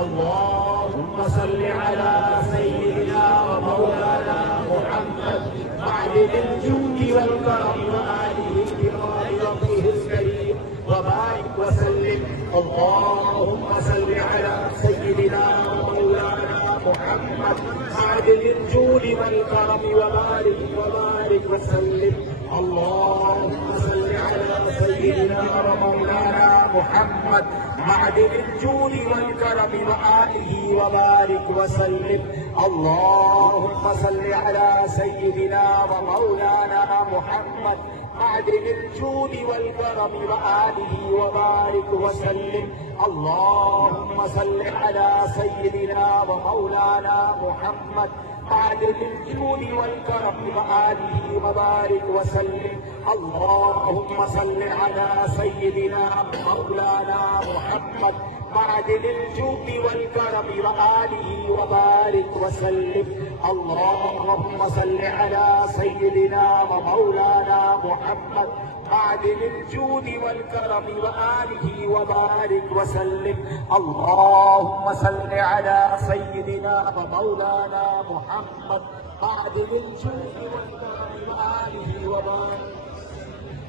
اللهم صل على سيدنا ومولانا محمد معدن الجود والكرم وآله الكرام وطيه الكريم وبارك وسلم. اللهم صل على سيدنا ومولانا محمد معدن الجود والكرم وبارك وسلم. اللهم صل على سيدنا ومولانا محمد معدن الجود والكرم وآله وبارك وسلم. اللهم صل على سيدنا ومولانا محمد معدن الجود والكرم وآله وبارك وسلم. اللهم صل على سيدنا ومولانا محمد معدن الجود والكرم وآله وبارك وسلم. اللهم صل على سيدنا ومولانا محمد معدن الجود والكرم وآله وبارك وسلم. اللهم صل على سيدنا ومولانا محمد معدن الجود والكرم وآله وبارك وسلم. اللهم صل على سيدنا ومولانا محمد معدن الجود والكرم وآله وبارك.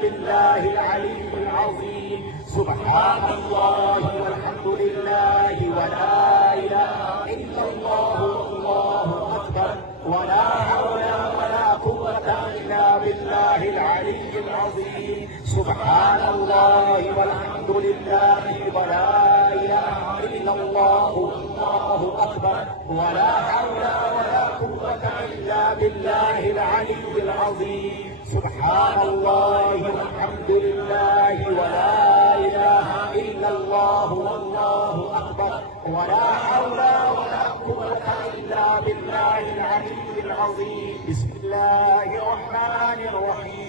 بالله العلي العظيم. سبحان الله والحمد لله ولا إله إلا الله والله أكبر ولا حول ولا قوة إلا بالله العلي العظيم. سبحان الله والحمد لله ولا إله إلا الله والله أكبر ولا حول ولا قوة إلا بالله العلي العظيم. سبحان الله والحمد لله ولا إله إلا الله والله أكبر ولا حول ولا قوة إلا بالله العلي العظيم. بسم الله الرحمن الرحيم.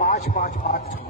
5-5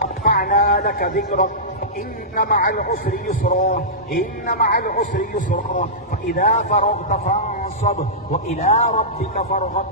ورفعنا لك ذكرك إن مع العسر يسرا إن مع العسر يسرا فإذا فرغت فانصب وإلى ربك فارغب.